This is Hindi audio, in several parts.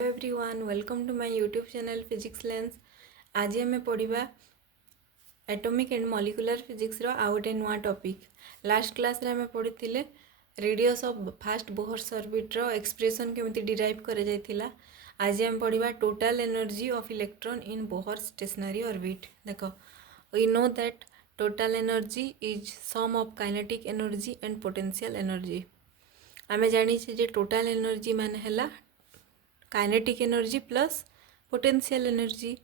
Hello everyone, welcome to my YouTube channel physics lens. आज आम पढ़ा एटॉमिक एंड मॉलिक्यूलर फिजिक्स रो आउ गोटे नुआ टॉपिक। लास्ट क्लास रे आम पढ़ी radius of first Bohr's orbit रो एक्सप्रेशन केमिति डिराइव करा जायतिला। आज आम पढ़ा total energy of electron in Bohr stationary orbit. देखो, we know that total energy is sum of kinetic energy and potential energy. आम जानी जे टोटल एनर्जी माने हला kinetic energy plus potential energy.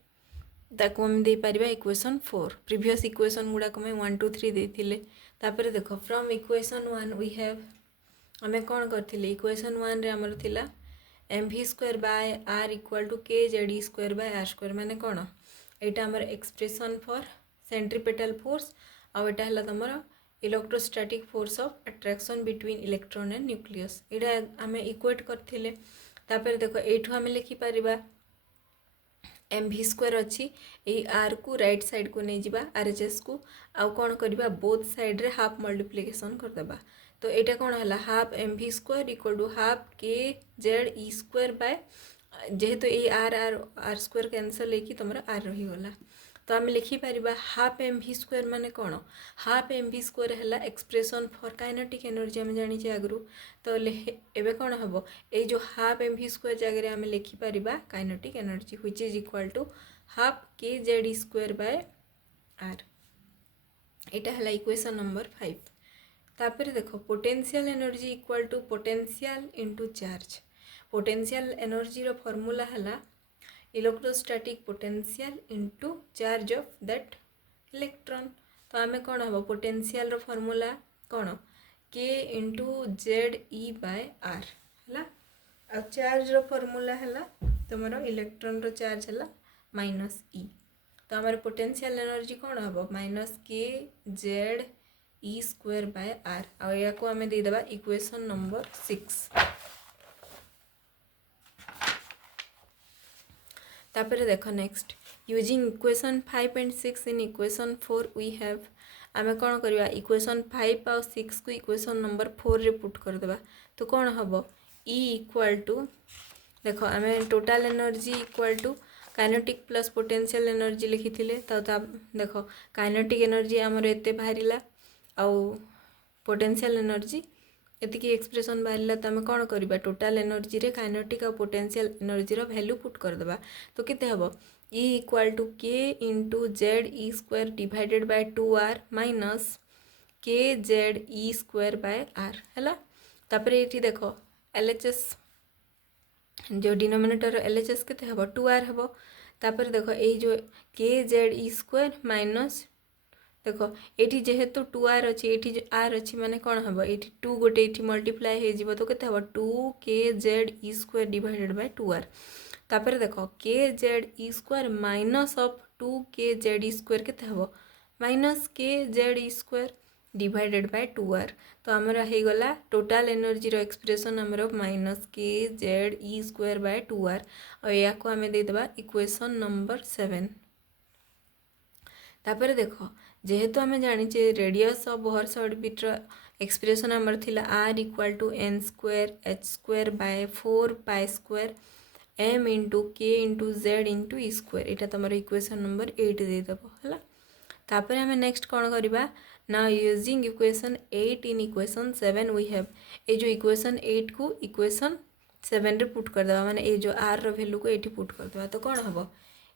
ताको हम दे पारिबा इक्वेशन 4। प्रीवियस इक्वेशन गुडा को 1 2 3 देथिले। तापर देखो, फ्रॉम इक्वेशन 1 वी हैव आमे कोन करथिले। इक्वेशन 1 रे हमर थिला mv² by r equal to k z² by r² माने कोन, एटा हमर एक्सप्रेशन फॉर सेंट्रीपेटल फोर्स आ एटा हला तमर electrostatic force of attraction between electron and nucleus. एटा आमे इक्वेट करथिले। तापर देखो, एठू आमे लिखि परिबा mv² अच्छी आर को राइट साइड को नहीं जावा RHS को आउ कौन करबा बोथ साइड रे हाफ मल्टीप्लिकेशन कर देबा। तो एटा कौन हला half mv² equal to half kz² by जेहेतु ए आर स्क्वायर कैंसल लेकी तुमरा आर रही गला। तो आम लिखि परिबा हाफ mv² माने कौन, हाफ mv² हला एक्सप्रेशन फॉर काइनेटिक एनर्जी आम जानी छे आगरू। तो एबे कौन हबो, ए जो हाफ mv² जगह आम लिखि परिबा kinetic energy which is equal to half kz² by r. एटा हला इक्वेशन नंबर 5। तापर देखो, potential energy equal to potential into charge. Potential energy रो फॉर्मूला हला electrostatic potential into charge of that electron. तो आमे कौन हम पोटेंशियल रो फॉर्मूला कौन k into Z e by r है। आ चार्ज रो फॉर्मूला है तुम इलेक्ट्रॉन रो चार्ज है माइनस ई। तो हमारे पोटेंशियल एनर्जी कौन हम माइनस kz² बाय आर। आ को आमे दे देबा इक्वेशन नंबर 6। तापर देखो next, using equation 5 and 6 in equation 4 we have आमे कौन करवा इक्वेशन 5 और 6 को इक्वेशन नंबर 4 रे पुट कर देबा। तो कौन हम E इक्वल टू देखो आमे total energy equal to kinetic plus potential energy लिखी थिले। तो देखो काइनेटिक एनर्जी आमर एते बाहरिला आउ पोटेंशियल एनर्जी एतिकी एक्सप्रेशन बाहरिला। तो आम कौन करवा टोटल एनर्जी रे काइनेटिक और पोटेंशियल एनर्जी रो वैल्यू पुट कर देबा। तो केते हबो E equal to k into ZE² divided by 2r minus kZE² by r है। तापर ये देखो LHS जो डिनोमिनेटर LHS केते हबो 2r हबो। तापर देखो ये जो kZE² माइनस देखो ये जेहेतु 2r अच्छी ये r अच्छी माने कौन हम ये 2 गोटे ये मल्टीप्लाई हो तो केते हबो 2kZE² डिवाइडेड बाय 2r। तापर देखो kZE² माइनस ऑफ 2kZE² केते हबो minus kZE² divided by 2r। तो आमर हो गला टोटल एनर्जी रो एक्सप्रेशन आमर माइनस kZE² बाय 2r। और या को आमे दे देबा इक्वेशन नंबर 7। तापर देखो, जेहेतु आमे जानी चे रेडियस ऑफ बोहर्स ऑर्बिट रो एक्सप्रेशन आमर थिला r equal to n² by 4π² m into k into z into e²। यहाँ तुम इक्वेशन नंबर 8 दे देबो हला। तापर आमे नेक्स्ट कौन करबा ना using equation 8 in equation 7 we have a जो इक्वेशन 8 को इक्वेशन 7 रे पुट कर देबा। माने ए जो r रो वैल्यू को एठी पुट कर देबा। तो कौन हबो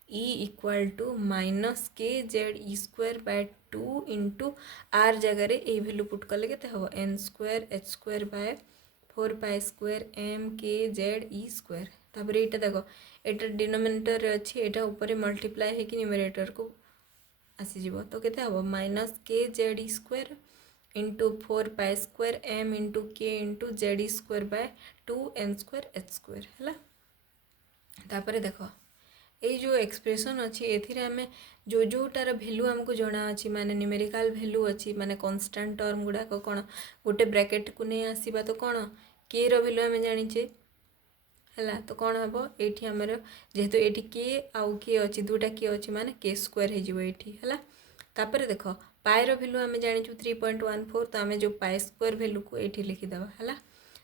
E equal to minus kZE² by 2 into r जगह रे ए वैल्यू पुट कले केते हबो n² बाय 4π² m kZE²। तापर एटा देखो एटा डिनोमिनेटर रे अछि एटा ऊपर मल्टीप्लाई है कि न्यूमरेटर को आसी जीवो। तो केते हबो minus kZE² into 4π² m into k into ZE² by 2n²h² है। तापर देखो ये जो एक्सप्रेशन अच्छी एथिरे आमे जो जोटार वैल्यू हमको जना अच्छी माने न्यूमेरिकल वैल्यू अच्छी माने कांस्टेंट टर्म गुड़ाक कौन गोटे ब्रैकेट को नहीं आसीबा। तो कौन k रो वैल्यू आमे जानिचे है। तो कौन हम ये आमर जेहेतु ये के आउ के अच्छी दुटा के अच्छी माने k² हो है। तापर देखो पाई रो वैल्यू आमे जानिचु 3.14। तो आमे जो π² वैल्यू को ये लिखिदेबा है।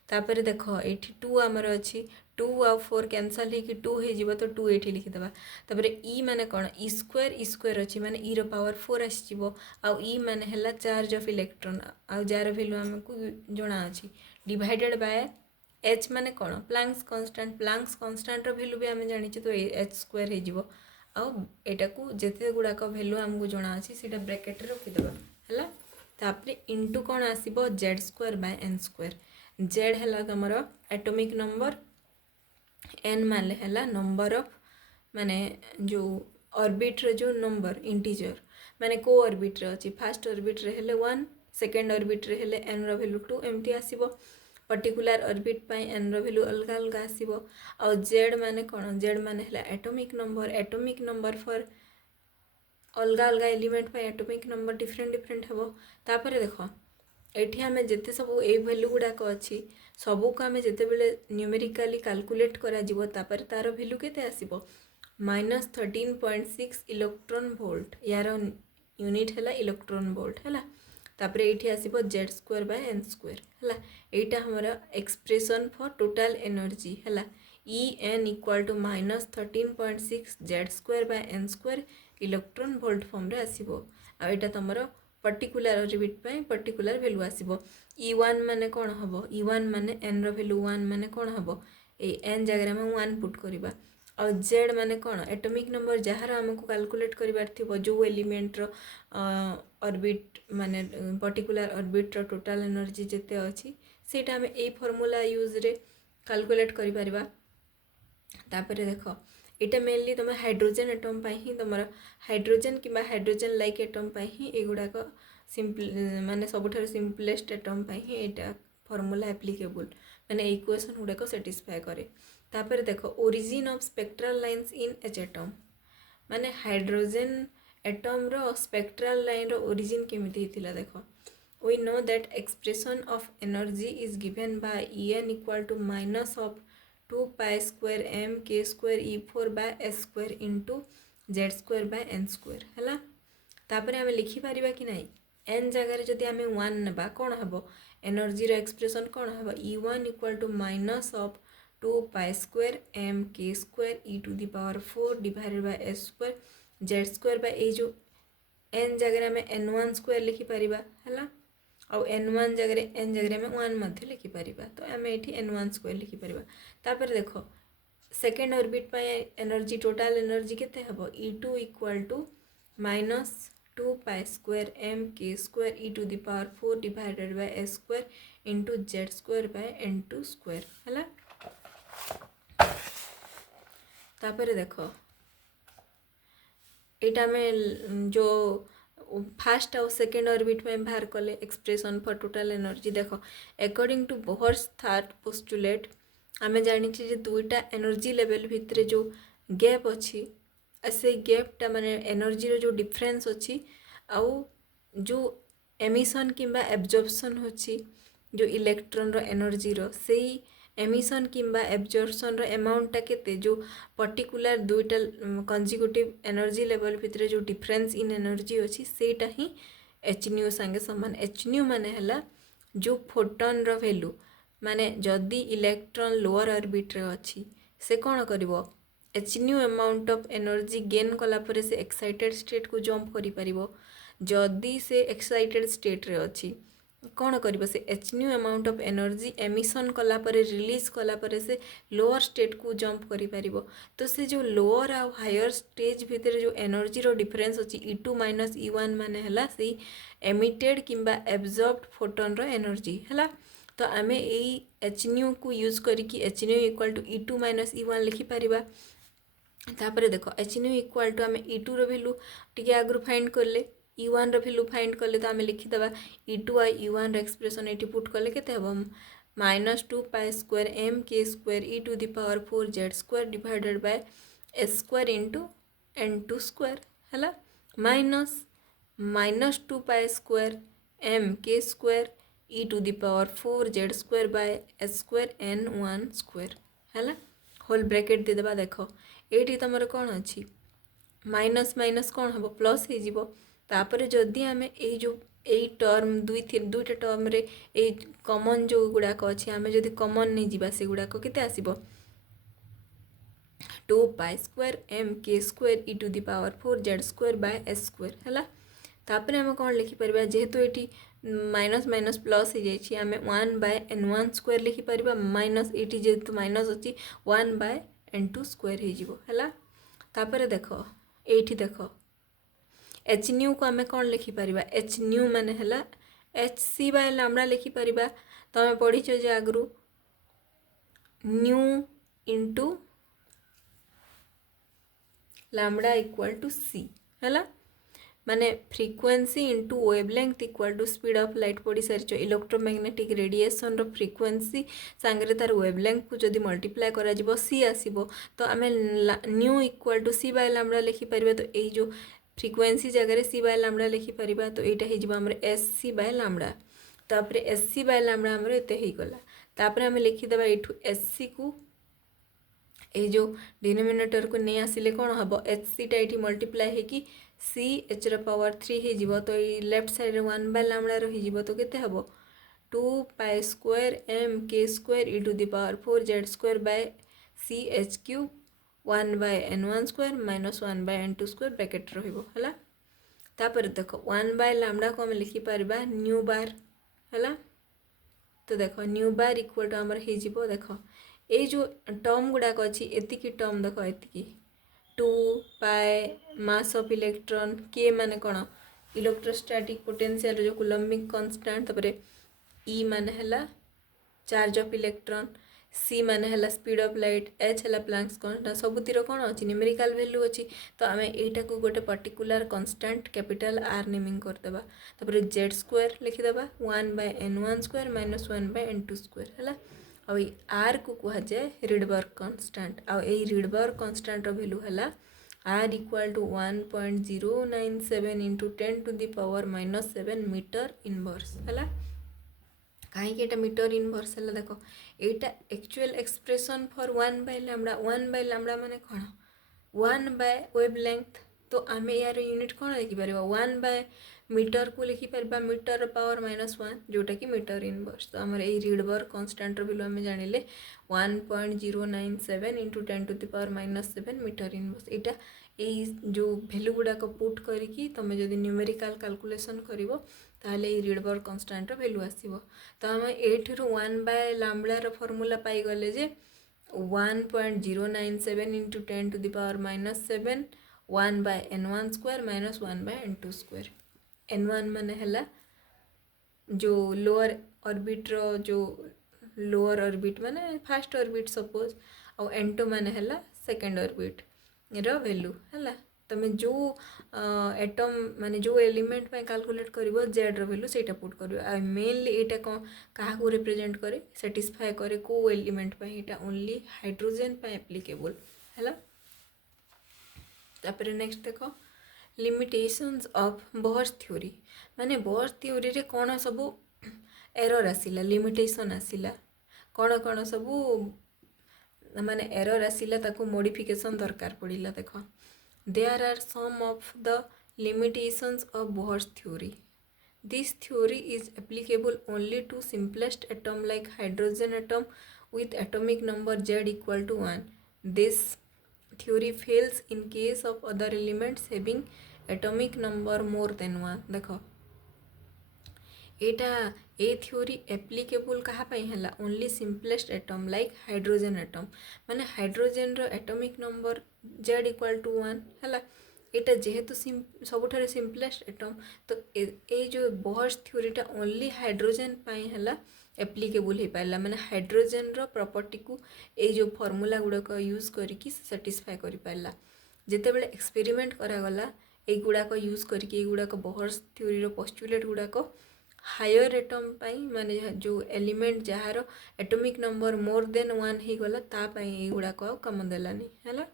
तापर देखो ये 2 आमर अच्छी टू आउ 4 कैनसल हो 2 हो तो 2 ये लिखिदेवा तापर ई माने कौन ई स्क्वायर अच्छी माने ई रो पावर 4 आसो आउ ई माने हला चार्ज ऑफ इलेक्ट्रॉन आउ जार वैल्यू आमको जना अच्छी डिवाइडेड बाय एच माने कौन प्लांक्स कांस्टेंट रो वैल्यू भी आम जानी तो एच स्क्वायर हो आउ एटा को जेते गुड़ाक वैल्यू आमको जना अच्छी सीटा ब्रैकेट रे रखिदेवा हला तापरे इनटू कौन आसीबो Z square by n square Z हला तमरो एटॉमिक नंबर एन माने हला नंबर ऑफ माने जो ऑर्बिट रे जो नंबर इंटीजर माने को ऑर्बिट रे अछि फर्स्ट ऑर्बिट रे हेले 1 सेकंड ऑर्बिट रे हेले एन रो वैल्यू 2 एमटी आसीबो पर्टिकुलर ऑर्बिट पाई एन रो वैल्यू अलग अलग आसीबो और जेड माने कोन जेड माने हला एटॉमिक नंबर फॉर अलग अलग एलिमेंट पाई एटॉमिक नंबर डिफरेंट हेबो तापर देखो एठी हमें जिते सब ए वैल्यू गुड़ाक अच्छी सबू को आम जिते बेले न्यूमेरिकाली कैलकुलेट करा जिवो तापर तार वैल्यू केते आसीबो -13.6 इलेक्ट्रॉन वोल्ट यार यूनिट हैला इलेक्ट्रॉन वोल्ट हैला तापर एठी आसीबो Z square by n square हैला एटा हमरा एक्सप्रेशन फॉर टोटल एनर्जी हैला E n equal to -13.6 Z square by n square electron volt form रे आसीबो आ एटा तमरो पर्टिकुलर ऑर्बिट पे पर्टिकुलर वैल्यू आसीबो E1 माने कौन हम E1 माने एन रो वैल्यू 1 माने कौन हम ए एन जगह में 1 पुट करवा और जेड माने कौन एटॉमिक नंबर जहाँ आमको कैलकुलेट करिवार थिबो जो एलिमेंट रो ऑर्बिट माने पर्टिकुलर ऑर्बिट रो टोटल एनर्जी जेते अछि सेटा हम ए फार्मूला यूज रे कैलकुलेट करि परिबा तापर देखो एटा मेनली तुम हाइड्रोजन एटम पाई ही तुम हाइड्रोजन कि हाइड्रोजन लाइक एटम पाई ही एगुड़ाक सिंपल माने सबुठार सिंपलेस्ट एटम पाई ही एटा फॉर्मूला एप्लीकेबल माने इक्वेशन गुड़ाक सैटिस्फाई करे तापर देखो origin of spectral lines in H atom माने हाइड्रोजन एटम रो स्पेक्ट्रल लाइन रो ओरिजिन केमिति हिथिला देखो we know that expression of energy is given by En equal to minus of 2 pi square m k square e4 by s square into z square by n square हैला तापर आमे लिखि परिबा कि नाही n जगह रे जदि आमे 1 नेबा कोन हबो एनर्जी रो एक्सप्रेशन कोन हबो E1 equal to minus of 2 pi square m k square e to the power 4 divided by s square z square by ए जो n जगह आमे n1 square लिखि परिबा हैला आउ n1 जगह n जगह में 1 मध्य लिखि परिबा तो आम ये n1 स्क्वायर लिखि परिबा तापर देखो सेकेंड ऑर्बिट पे एनर्जी टोटल एनर्जी केते हबो E2 equal to -2 pi square m k square e to the power 4 divided by s square into z square by n2 square हैला तापर देखो एटा में जो फास्ट आउ सेकेंड ऑर्बिट में बाहर कले एक्सप्रेशन फॉर टोटल एनर्जी देखो according to Bohr's third postulate आमे जानी जे दुईटा एनर्जी लेवल भितर जो गैप अच्छी से गैपटा माने एनर्जी रो जो डिफरेंस अच्छी आउ जो एमिशन किंबा एब्जॉर्प्शन होची जो इलेक्ट्रॉन रो एनर्जी रो सेही एमिशन किंबा एब्जॉर्प्शन रो अमाउंटटा केते जो पर्टिकुलर दुईटा कंजिक्यूटिव एनर्जी लेवल भितर जो डिफरेंस इन एनर्जी अच्छी सेटा ही एच न्यू संगे समान एच न्यू माने हला जो फोटोन रो वैल्यू माने जदि इलेक्ट्रॉन लोअर ऑर्बिट रे अच्छी से कौन करिवो h nu amount of energy gain कला परे से एक्साइटेड स्टेट को जंप करि परिवो जदि से एक्साइटेड स्टेट रे अच्छी कौन करिवो से H nu amount of energy emission कला परे रिलीज कला परे से लोअर स्टेट को जंप करि परिवो तो से जो लोअर आ हायर स्टेज भितर जो एनर्जी रो डिफरेंस अछि E2 माइनस E1 माने हला से एमिटेड किंबा एब्जॉर्ब्ड फोटोन रो एनर्जी हला तो आमे एई एच न्यू को यूज करिकी h nu equal to E2 minus E1 लिखि परिबा तापर देखो एच न्यू इक्वल टू आमे E2 रो वैल्यू टिके आगु फाइंड करले E1 रो वैल्यू फाइंड करले तो आमे लिखि दबा E2 और E1 रो एक्सप्रेशन एटी पुट करले केते हबो -2 pi square m k square e to the power 4 z square divided by s square into n2 square हला -2 pi square m k square e to the power 4 z square by s square n1 square हला होल ब्रैकेट दे दबा देखो एटी तमर कोन अछि माइनस माइनस कौन हम प्लस हो जीवो तापर जदि आमे ए जो एई टर्म दुईटा टर्म रे ए कॉमन जो गुड़ाक अच्छी आमे जदि कॉमन नहीं जीवा से गुड़ाक केते आसीबो 2 pi square m k square e to the power 4 z square by s square है। तापर आम कौन लिखिपर जेहेतु ये माइनस माइनस प्लस हो जाए आम 1 बाय एन वन स्क्वायर लिखिपर माइनस ये जेहेतु माइनस अच्छी 1 बाय एन टू स्क्वायर है। तापर देख ये देख एच न्यू को आम कौन लिखिपर एच न्यू मान है एच सी बाय लामडा लिखिपर तुम पढ़ीच जे आगु nu into lambda equal to c है माने frequency into wavelength equal to speed of light पढ़ी सारी इलेक्ट्रोमैग्नेटिक रेडिएशन रो फ्रीक्वेंसी सांगरे तार वेवलेंथ को जदि मल्टीप्लाई करा जिवो सी आसीबो तो आम nu equal to c by lambda लिखिपर तो ये जो फ्रीक्वेंसी जगह सी बाय लामडा लिखिपर तो यहाँ होमर एस सी बाय लामडा तापर एस सी बाय लामडा आमर एत होगला तापर आम लिखिदेवा यू एस सी को ये जो डिनोमिनेटर को नहीं आसिले कौन हम एच सी टा ये मल्टीप्लाई होगी सी एच पावर 3 हो तो ये लेफ्ट साइड 1 बाय लामडा रही तो केते हम 2 pi square m k square e to the power 4 z square by c h q 1 by n one square minus 1 by n two square bracket रहा तापर देख 1 बाय लामडा को आम लिखिपर न्यू बार है तो देख न्यू बार इक्वल टू आमर हो देख ये जो टर्म गुड़ाक अच्छी एतिकी टर्म देख ये 2 पाए मास ऑफ इलेक्ट्रॉन के माने कौन इलेक्ट्रोस्टैटिक पोटेंशियल जो कूलम्बिक कांस्टेंट तापर ई माने हला चार्ज ऑफ इलेक्ट्रॉन सी माने हला स्पीड ऑफ लाइट एच हला प्लैंक्स कांस्टेंट सबुतिर कौन अच्छी न्यूमेरिकल वैल्यू अच्छी तो आम यहीटा को गोटे particular constant capital R naming करदेबा तापर जेड स्क्वायर लिखिदेबा 1 by n one square minus 1 by n two square है और आर को कह जाए रिडबर्ग कांस्टेंट आ रिडबर्ग कांस्टेंट वैल्यू है R equal to 1.097 into 10 to the power -7 metre inverse है कहीं मीटर इनवर्स है देख यहाँ actual expression for 1 by lambda माने कौन 1 बाय वेवलेंथ तो आम यार यूनिट कौन लिखिपर 1 बाय मीटर को लिखिपर मीटर पावर -1 जोटा कि मीटर इनवर्स तो आमर यही रिडबर्ग कांस्टेंट वैल्यू आम जानिले 1.097 into 10 to the power -7 metre inverse यहाँ यही जो भैल्यू गुड़ाक पुट करी तुम जब न्यूमेरिकल कैलकुलेशन कर ताहले रिडबर्ग कांस्टेंट वैल्यू आसो तो आम एठू 1 बाय लामडार फॉर्मूला पाईगले जे 1.097 into 10 to the power -7 1 by n one square minus 1 by n two square n one माने है जो लोअर ऑर्बिट रो जो लोअर ऑर्बिट माने फास्ट ऑर्बिट सपोज और एन टू माने है सेकेंड ऑर्बिट रो वैल्यू है तुम जो एटम माने जो एलिमेंट पे कैलकुलेट करिवो जेड रो वैल्यू सेटा पुट करिवो आ मेनली एटा को कहा को रिप्रेजेंट करे सैटिस्फाई करे को एलिमेंट पे एटा ओनली हाइड्रोजन पे एप्लीकेबल है तापर नेक्स्ट देखो लिमिटेशंस ऑफ बोहर्स थ्योरी माने बोहर्स थ्योरी रे कौन सब एरर आसिला लिमिटेशन आसिला कौन कौन सब माने एरर आसिला ताको मॉडिफिकेशन दरकार पड़िला देखो there are some of the limitations of Bohr's theory this theory is applicable only to simplest atom like hydrogen atom with atomic number Z equal to 1. This theory fails in case of other elements having atomic number more than 1. देखो एटा ए थ्योरी एप्लीकेबल कहाँ है only simplest atom like hydrogen atom माने हाइड्रोजन रो atomic number Z equal to 1 है एटा जेहेतु सबुठारे सिंपलेस्ट एटम तो ए जो बोहर्स थ्योरीटा ओनली हाइड्रोजन पाई है एप्लीकेबल हो पारा माने हाइड्रोजन रो प्रॉपर्टी को ए जो फॉर्मूला गुड़ाक यूज करके सैटिस्फाई कर पारा जितेबाला एक्सपेरिमेंट करागला ए गुड़ाक यूज करके गुड़ाक बोहर्स थ्योरी रो पोस्टुलेट गुड़ाक हायर एटम पाई माने जो element jar atomic number more than 1 हो गला तापाई ए गुड़ाक काम देलानी है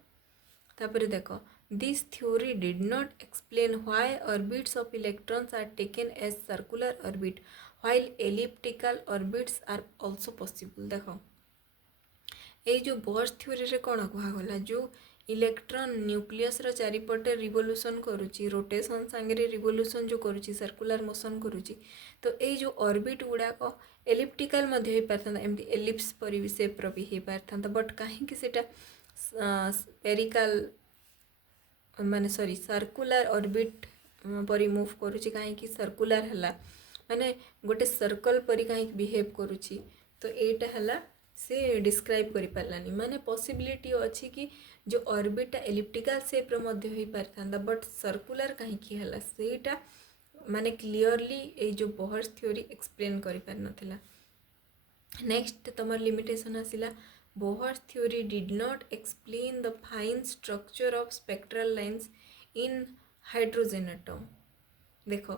तापर देख this theory did not explain why orbits of electrons are taken as circular orbit while elliptical orbits are also possible देखो ये जो बोहर्स थ्योरी रे कौन कहगला जो इलेक्ट्रॉन न्यूक्लियस रो चारिपटे रिवोल्यूशन करुची रोटेशन सांगे रिवोल्यूशन जो करुची सर्कुलर मोशन करुची तो ये जो ऑर्बिट गुड़ाक एलिप्टिकल मध्ये हो पारथांता एमती एलिप्स परि शेप रो भी हो पारथांता बट कहीं सेटा स्पेरिकल माने सॉरी सर्कुलर ऑर्बिट परि मूव करुछि काहेकि सर्कुलर हला माने गोटे सर्कल परि काहेकि बिहेव करुछि तो एटा हला से डिस्क्राइब करि पारलानी माने पॉसिबिलिटी अछि कि जो ऑर्बिट एलिप्टिकल शेप रो मध्य होई पारथांदा बट सर्कुलर काहेकि हला सेटा माने क्लियरली ए जो बोहर्स थ्योरी एक्सप्लेन करि पार नथिला। नेक्स्ट तमर limitation आसिला Bohr's theory did not explain the fine structure of spectral lines in hydrogen atom. देखो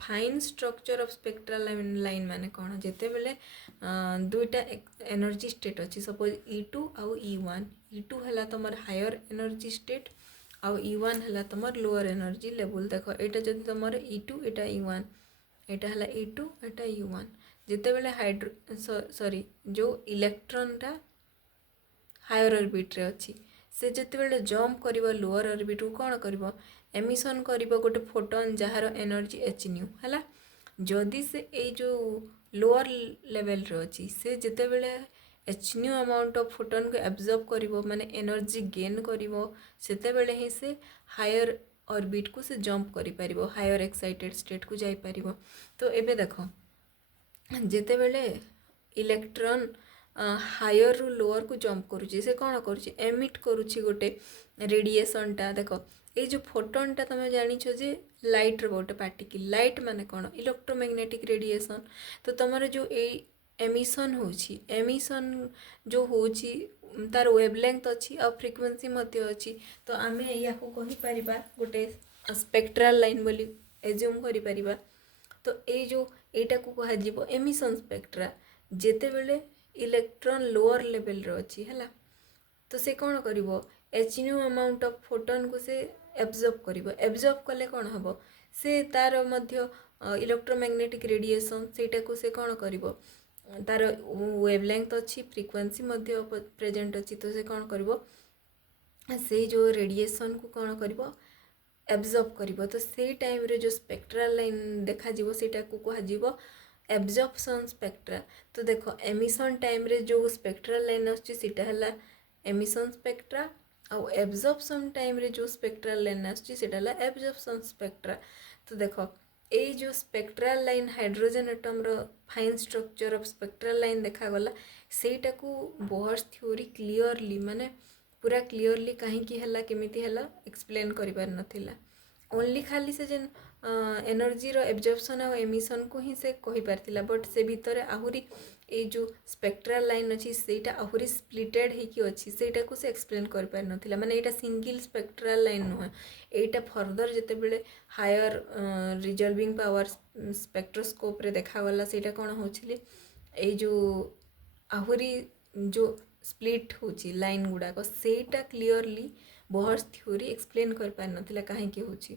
fine structure of spectral line माने कौन जिते बेले दुईटा एनर्जी स्टेट अच्छी सपोज E2 आउ E1 E2 है तुम हायर एनर्जी स्टेट आउ E1 है तुम लोअर एनर्जी लेवल देख यहाँ जब तुम E2 एटा E1 एटा है E2 एटा E1 जिते बेले हाइड्रो सॉरी जो इलेक्ट्रॉनटा हायर ऑर्बिट रे अच्छी से जिते बेले जंप करिवो लोअर ऑर्बिट को कौन करिवो एमिशन करिवो गोटे फोटोन जहार एनर्जी एच न्यू है जदि से ए जो लोअर लेवल रे अच्छी से जिते बेले H nu amount of photon को एब्जॉर्ब करिवो माने एनर्जी गेन करिवो सेते बेले ही से हायर ऑर्बिट को से जंप करि परिवो हायर एक्साइटेड स्टेट को जाई परिवो। तो एबे देखो जिते बेले इलेक्ट्रॉन हायर रु लोअर को जंप करुच्ची से कौन करुच्ची एमिट करुच्ची गोटे रेडिएशनटा देख ये जो फोटोनटा तुम जानिछ जे लाइट रो गोटे पार्टिकल लाइट माने कौन इलेक्ट्रोमैग्नेटिक रेडिएशन तो तुमर जो ए एमिशन होची एमिशन जो होची तार वेवलेंथ अच्छी और फ्रिक्वेंसी मध्य अच्छी तो आम या कहि परिबा गोटे स्पेक्ट्रल लाइन बोली एज्यूम करि परिबा। तो ये जो एटा को कहा जीवो एमिशन स्पेक्ट्रा जेते बेले इलेक्ट्रॉन लोअर लेवल रो अच्छी है तो से कौन करिवो h nu amount of photon को से एब्जॉर्ब करिवो एब्जॉर्ब कले कौन हबो से तार मध्य इलेक्ट्रोमैग्नेटिक रेडिएशन सेटा को से कौन करिवो तार वेवलेंथ अच्छी फ्रिक्वेंसी मध्य प्रेजेंट अच्छी तो से कौन करिवो से जो रेडिएशन को कौन करिवो एब्जॉर्ब करिवो तो से टाइम रे जो स्पेक्ट्रल लाइन देखा जीवो सेटा को कहा जीवो एब्जॉर्प्शन स्पेक्ट्रा। तो देखो एमिशन टाइम रे जो स्पेक्ट्रल लाइन आछी सेटा हला एमिशन स्पेक्ट्रा और एब्जॉर्प्शन टाइम रे जो स्पेक्ट्रल लाइन आछी सेटा हला एब्जॉर्प्शन स्पेक्ट्रा। तो देखो ए जो स्पेक्ट्रल लाइन हाइड्रोजन एटम रो fine structure of spectral line देखा गला सेटा को बोहर्स थ्योरी क्लियरली माने पूरा क्लियरली कहीं हला केमिति हला एक्सप्लेन करि पार नथिला ओनली खाली से जेन एनर्जी रो एब्जॉर्प्शन और एमिशन को ही से कहि पारथिला बट से भीतर आहुरी ए जो स्पेक्ट्रल लाइन अच्छी सेटा आहुरी स्प्लिटेड है कि अच्छी सेटा को से एक्सप्लेन कर पार नथिला माने एटा सिंगल स्पेक्ट्रल लाइन नुह एटा फर्दर जेते बेले हायर रिजॉल्विंग पावर स्पेक्ट्रोस्कोप रे देखा गला सेटा कोन होछिले ए जो आहुरी जो स्प्लिट होची लाइन गुडा को सेटा क्लियरली बोहर्स थ्योरी एक्सप्लेन कर पार नथिला काहे कि होची।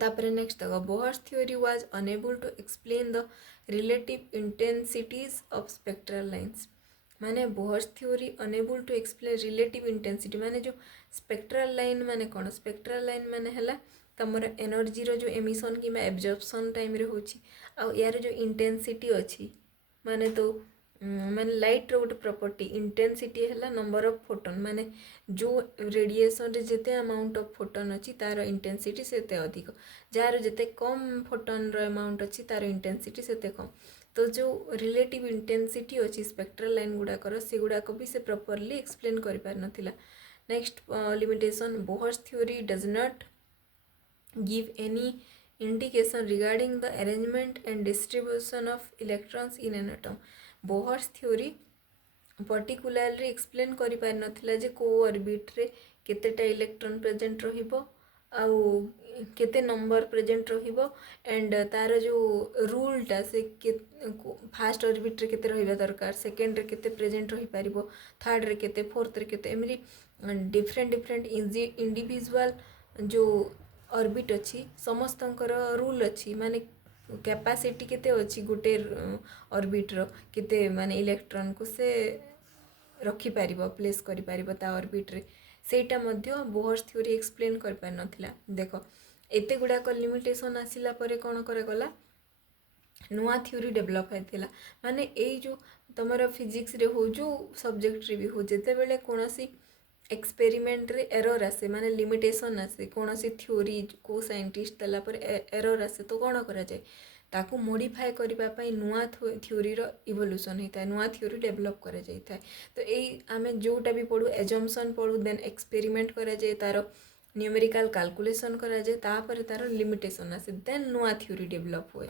तापर नेक्स्ट देखो Bohr's theory was unable to explain the relative intensities of spectral lines माने Bohr's theory unable to explain relative intensity माने जो स्पेक्ट्रल लाइन माने कौन स्पेक्ट्रल लाइन माने हला तमर एनर्जी रो जो एमिशन कि एब्जॉर्प्शन टाइम रे होची आ यार जो इंटेंसिटी अच्छी माने तो माने लाइट रो गोटे प्रॉपर्टी इंटेंसिटी है नंबर ऑफ फोटोन माने जो रेडिएशन रे जेते अमाउंट ऑफ फोटोन अच्छी तार इंटेंसिटी सेते अधिक जार जेते कम फोटोन रो अमाउंट अच्छी तार इंटेंसिटी सेते कम तो जो रिलेटिव इंटेंसिटी अच्छी स्पेक्ट्रल लाइन गुड़ाकर से गुड़ाक भी से प्रॉपर्ली एक्सप्लेन कर पार नथिला। Next limitation Bohr's theory does not give any indication regarding the arrangement and distribution of electrons in an atom Bohr's theory particularly explain करि पार नथिला जे को ऑर्बिट रे केतेटा इलेक्ट्रॉन प्रेजेंट रहिबो आउ केते नंबर प्रेजेंट रहिबो एंड तार जो रूलटा से फास्ट ऑर्बिट रे केते रहिबा दरकार सेकंड रे केते प्रेजेंट रहि पारिबो थर्ड रे केते फोर्थ रे केते एमरी डिफरेंट इंडिविजुअल जो ऑर्बिट अच्छी समस्तंकर रूल अच्छी माने कैपेसिटी केते अच्छी गोटे ऑर्बिट रो केते माने इलेक्ट्रॉन को से रखी पारिबो प्लेस करि पारिबो ता ऑर्बिट रे सेटा मध्य बोहर्स थ्योरी एक्सप्लेन कर पार नथिला। देखो एते गुडा को लिमिटेशन आसिला परे कोन करे गला नुआ थ्योरी डेवलप होइतिला माने ए जो तुमर फिजिक्स रे हो जो सब्जेक्ट रे भी हो जेते बेले कोनोसी एक्सपेरिमेंट रे एरर आसे माने लिमिटेशन आसे कोनोसी थ्योरी को साइंटिस्ट देला पर एरर आसे तो कोन करा जाए ताकू मॉडिफाई करबा पई नुआ थ्योरी रो इवोल्यूशन होता नुआ थ्योरी डेवलप करा जाए तो एई आमे जोटा भी पढू एजम्पशन पढू देन एक्सपेरिमेंट करा जाए तारो न्यूमेरिकल कैलकुलेशन करा जाए तापर तारो लिमिटेशन आसे देन नुआ थ्योरी डेवलप होए।